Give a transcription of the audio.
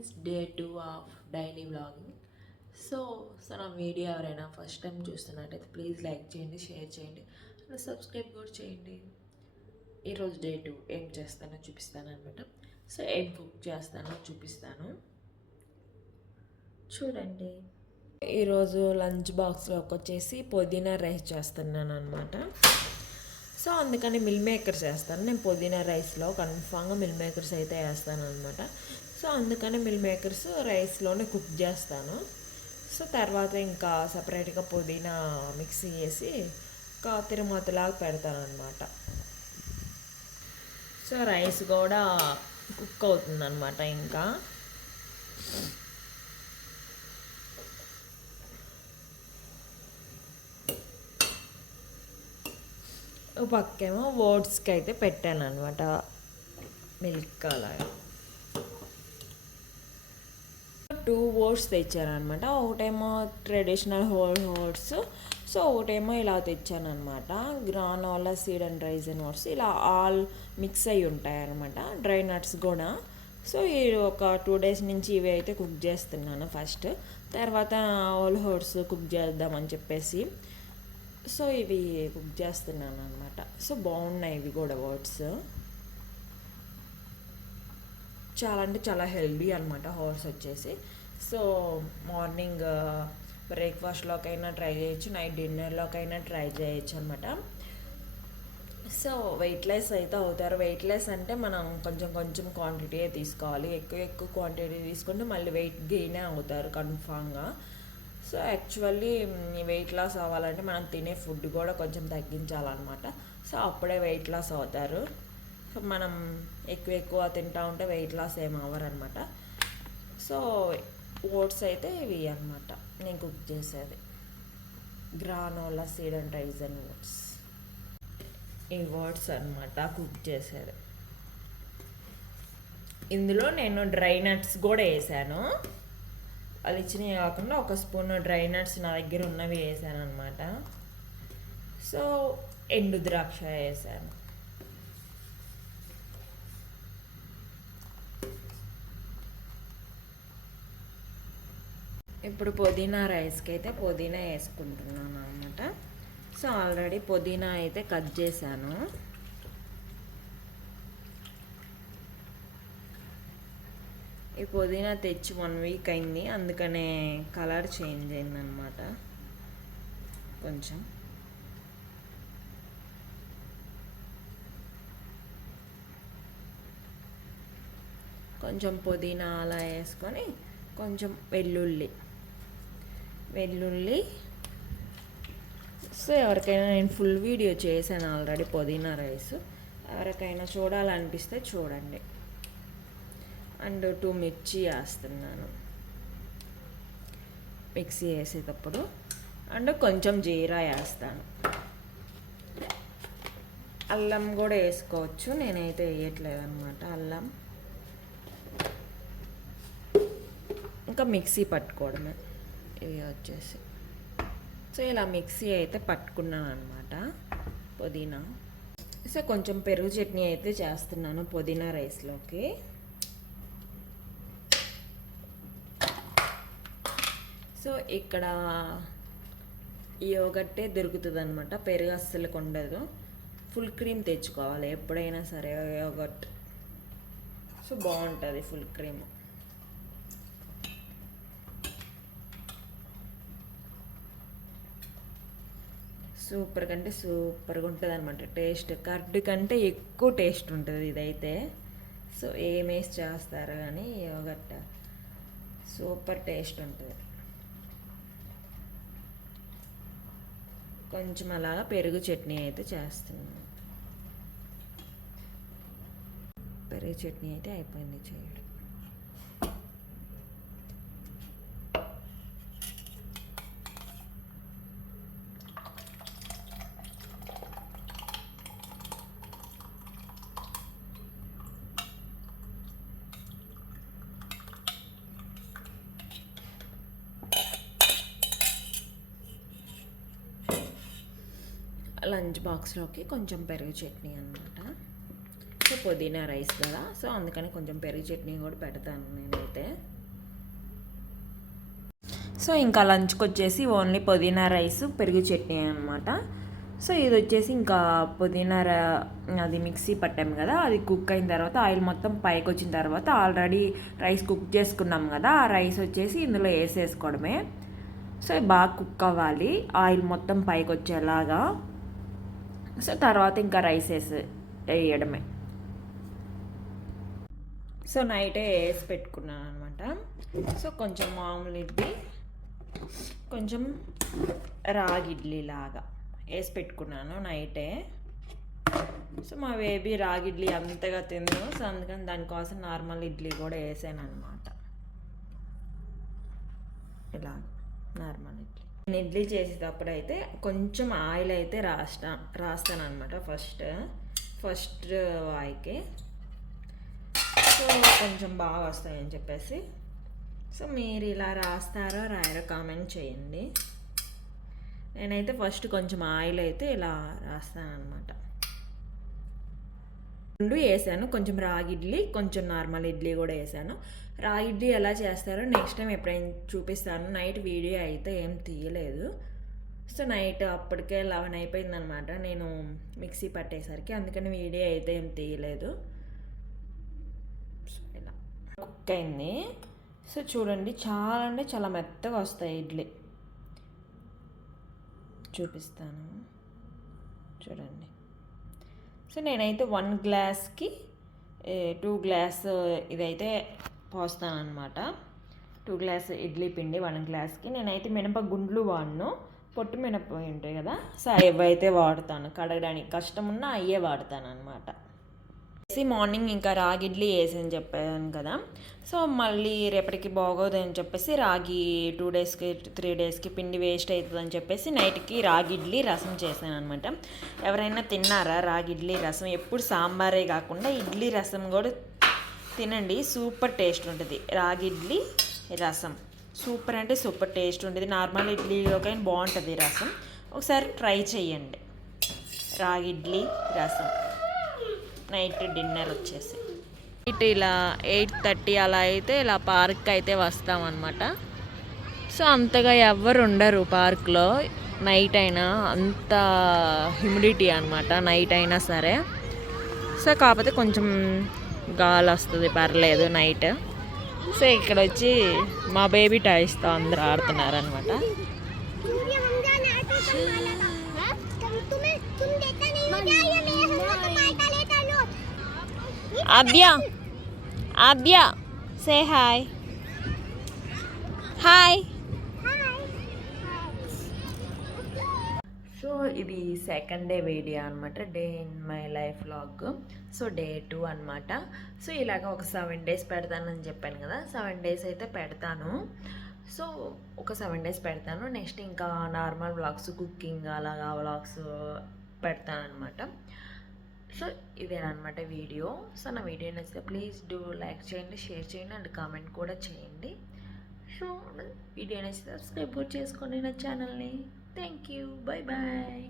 Friends, day 2 of daily vlogging. So నా video ఎవరైనా first time చూస్తున్నట్టయితే ప్లీజ్ లైక్ చేయండి, షేర్ చేయండి, సబ్స్క్రైబ్ కూడా చేయండి. ఈరోజు డే 2 ఏం చేస్తానో చూపిస్తాను అనమాట. సో ఏం కుక్ చేస్తానో చూపిస్తాను, చూడండి. ఈరోజు లంచ్ బాక్స్లోకి వచ్చేసి పుదీనా రైస్ చేస్తున్నాను అనమాట. సో అందుకని మిల్ మేకర్స్ వేస్తాను. నేను పుదీనా రైస్లో కన్ఫామ్గా మిల్ మేకర్స్ అయితే వేస్తాను అనమాట. సో అందుకని మిల్ మేకర్స్ రైస్లోనే కుక్ చేస్తాను. సో తర్వాత ఇంకా సపరేట్గా పుదీనా మిక్సీ చేసి ఒక తిరుమతలాగా పెడతాను అనమాట. సో రైస్ కూడా కుక్ అవుతుంది అనమాట. ఇంకా పక్కేమో ఓట్స్కి అయితే పెట్టాను అనమాట, మిల్క్ అలాగా. 2 ఓట్స్ తెచ్చానమాట. ఒకటేమో ట్రెడిషనల్ హోల్ ఓట్స్, సో ఒకటేమో ఇలా తెచ్చానమాట granola seed and raisin oats. ఇలా ఆల్ మిక్స్ అయ్యి ఉంటాయి అనమాట, డ్రై నట్స్ కూడా. సో ఈ ఒక 2 డేస్ నుంచి ఇవి అయితే కుక్ చేస్తున్నాను ఫస్ట్. తర్వాత హోల్ ఓట్స్ కుక్ చేద్దామని చెప్పేసి సో ఇవి కుక్ చేస్తున్నాను అనమాట. సో బాగున్నాయి ఇవి కూడా ఓట్స్. చాలా అంటే చాలా హెల్దీ అనమాట ఓట్స్ వచ్చేసి. సో మార్నింగ్ బ్రేక్ఫాస్ట్లోకైనా ట్రై చేయొచ్చు, నైట్ డిన్నర్లోకైనా ట్రై చేయొచ్చు అనమాట. సో వెయిట్ లెస్ అయితే అవుతారు. వెయిట్ లెస్ అంటే మనం కొంచెం క్వాంటిటీ తీసుకోవాలి. ఎక్కువ క్వాంటిటీ తీసుకుంటే మళ్ళీ వెయిట్ గెయినే అవుతారు కన్ఫామ్గా. సో యాక్చువల్లీ వెయిట్ లాస్ అవ్వాలంటే మనం తినే ఫుడ్ కూడా కొంచెం తగ్గించాలన్నమాట. సో అప్పుడే వెయిట్ లాస్ అవుతారు. సో మనం ఎక్కువ తింటూ ఉంటే వెయిట్ లాస్ ఏం అవ్వరనమాట. సో ఓట్స్ అయితే ఇవి అనమాట నేను కుక్ చేసేది, granola seed and raisin oats. ఈ ఓట్స్ అనమాట కుక్ చేసేది. ఇందులో నేను డ్రై నట్స్ కూడా వేసాను. అది ఇచ్చినవి కాకుండా 1 స్పూన్ డ్రై నట్స్ నా దగ్గర ఉన్నవి వేసాను అనమాట. సో ఎండు ద్రాక్ష వేసాను. ఇప్పుడు పుదీనా రైస్కి అయితే పుదీనా వేసుకుంటున్నాను అనమాట. సో ఆల్రెడీ పుదీనా అయితే కట్ చేశాను. ఈ పుదీనా తెచ్చి 1 వీక్ అయింది, అందుకనే కలర్ చేంజ్ అయిందనమాట కొంచెం. కొంచెం పుదీనా అలా వేసుకొని కొంచెం వెల్లుల్లి. సో ఎవరికైనా నేను ఫుల్ వీడియో చేశాను ఆల్రెడీ పుదీనా రైస్, ఎవరికైనా చూడాలనిపిస్తే చూడండి. అండ్ 2 మిర్చి వేస్తున్నాను మిక్సీ వేసేటప్పుడు. అండ్ కొంచెం జీరా వేస్తాను. అల్లం కూడా వేసుకోవచ్చు, నేనైతే వేయట్లేదు అనమాట అల్లం. ఇంకా మిక్సీ పట్టుకోవడమే ఇవి వచ్చేసి. సో ఇలా మిక్సీ అయితే పట్టుకున్నాను అనమాట పుదీనా. సో కొంచెం పెరుగు చట్నీ అయితే చేస్తున్నాను పుదీనా రైస్లోకి. సో ఇక్కడ యోగట్టే దొరుకుతుంది అనమాట, పెరుగు అస్సలు ఉండదు. ఫుల్ క్రీమ్ తెచ్చుకోవాలి ఎప్పుడైనా సరే యోగట్. సో బాగుంటుంది ఫుల్ క్రీమ్. సూపర్గా ఉంటుంది అనమాట టేస్ట్. కర్డ్ కంటే ఎక్కువ టేస్ట్ ఉంటుంది ఇదైతే. సో ఏమేసి చేస్తారు కానీ యోగట్ సూపర్ టేస్ట్ ఉంటుంది. కొంచెం అలాగా పెరుగు చట్నీ అయితే చేస్తున్నాను. పెరుగు చట్నీ అయితే అయిపోయింది చేయడం. లంచ్ బాక్స్లోకి కొంచెం పెరుగు చట్నీ అనమాట. సో పుదీనా రైస్ కదా, సో అందుకని కొంచెం పెరుగు చట్నీ కూడా పెడతాను నేనైతే. సో ఇంకా లంచ్కి వచ్చేసి ఓన్లీ పుదీనా రైస్ పెరుగు చట్నీ అనమాట. సో ఇది వచ్చేసి ఇంకా పుదీనా అది మిక్సీ పట్టాం కదా, అది కుక్ అయిన తర్వాత ఆయిల్ మొత్తం పైకి వచ్చిన తర్వాత ఆల్రెడీ రైస్ కుక్ చేసుకున్నాం కదా, ఆ రైస్ వచ్చేసి ఇందులో వేసేసుకోవడమే. సో బాగా కుక్ అవ్వాలి ఆయిల్ మొత్తం పైకి వచ్చేలాగా. సో తర్వాత ఇంకా రైస్ వేయడమే. సో నైటే వేసి పెట్టుకున్నాను అనమాట. సో కొంచెం మామూలు ఇడ్లీ, కొంచెం రాగి ఇడ్లీ లాగా వేసి పెట్టుకున్నాను నైటే. సో మా బేబీ రాగి ఇడ్లీ అంతగా తిందు, సో అందుకని దానికోసం నార్మల్ ఇడ్లీ కూడా వేసాను అనమాట. ఇలా నార్మల్ ఇడ్లీ. నేను ఇడ్లీ చేసేటప్పుడు అయితే కొంచెం ఆయిల్ అయితే రాస్తాను అనమాట ఫస్ట్ వాయికి. సో కొంచెం బాగా వస్తాయని చెప్పేసి. సో మీరు ఇలా రాస్తారో రాయరో కామెంట్ చేయండి. నేనైతే ఫస్ట్ కొంచెం ఆయిల్ అయితే ఇలా రాస్తాను అనమాట. రెండు వేసాను, కొంచెం రాగి ఇడ్లీ, కొంచెం నార్మల్ ఇడ్లీ కూడా వేసాను. రాగి ఇడ్లీ ఎలా చేస్తారో నెక్స్ట్ టైం ఎప్పుడైనా చూపిస్తాను. నైట్ వీడియో అయితే ఏం తీయలేదు. సో నైట్ అప్పటికే 11 అయిపోయిందనమాట నేను మిక్సీ పట్టేసరికి, అందుకని వీడియో అయితే ఏం తీయలేదు. ఇలా కుక్ అయింది. సో చూడండి, చాలా అంటే చాలా మెత్తగా వస్తాయి ఇడ్లీ. చూపిస్తాను చూడండి. సో నేనైతే 1 గ్లాస్కి 2 గ్లాస్ ఇదైతే పోస్తాను అనమాట. 2 గ్లాస్ ఇడ్లీ పిండి 1 గ్లాస్కి. నేనైతే మినప గుండ్లు వాడను, పొట్టు మినప ఉంటాయి కదా, సో అవి అయితే వాడతాను. కడగడానికి కష్టం ఉన్నా అయ్యే వాడతాను అనమాట. మార్నింగ్ ఇంకా రాగి ఇడ్లీ వేసని చెప్పాను కదా, సో మళ్ళీ రేపటికి బాగోదని చెప్పేసి రాగి 2 డేస్కి 3 డేస్కి పిండి వేస్ట్ అవుతుందని చెప్పేసి నైట్కి రాగి ఇడ్లీ రసం చేశాను అనమాట. ఎవరైనా తిన్నారా రాగి ఇడ్లీ రసం? ఎప్పుడు సాంబారే కాకుండా ఇడ్లీ రసం కూడా తినండి, సూపర్ టేస్ట్ ఉంటుంది. రాగి ఇడ్లీ రసం సూపర్ అంటే సూపర్ టేస్ట్ ఉంటుంది. నార్మల్ ఇడ్లీలోకైనా బాగుంటుంది రసం. ఒకసారి ట్రై చేయండి. రాగి ఇడ్లీ రసం నైట్ డిన్నర్ వచ్చేసి నైట్ ఇలా 8:30 అలా అయితే ఇలా పార్క్ అయితే వస్తామన్నమాట. సో అంతగా ఎవ్వరు ఉండరు పార్క్లో నైట్ అయినా, అంత హ్యూమిడిటీ అనమాట నైట్ అయినా సరే. సో కాకపోతే కొంచెం గాలి వస్తుంది, పర్లేదు నైట్. సో ఇక్కడ వచ్చి మా బేబీ టాయ్స్తో అందరూ ఆడుతున్నారనమాట. ఆద్య సే హాయ్. సో ఇది సెకండ్ డే వీడియో అనమాట, day in my life vlog. So day 2 అనమాట. సో ఇలాగ ఒక 7 డేస్ పెడతానని చెప్పాను కదా, 7 డేస్ అయితే పెడతాను. సో ఒక 7 డేస్ పెడతాను. నెక్స్ట్ ఇంకా నార్మల్ వ్లాగ్స్, కుకింగ్ అలాగా వ్లాగ్స్ పెడతాను అనమాట. సో ఇదేనమాట వీడియో. సో నా వీడియో నచ్చితే ప్లీజ్ డూ లైక్ చేయండి, షేర్ చేయండి అండ్ కామెంట్ కూడా చేయండి. సో వీడియో నచ్చితే సబ్స్క్రైబ్ కూడా చేసుకోండి నా ఛానల్ని. Thank you, bye bye.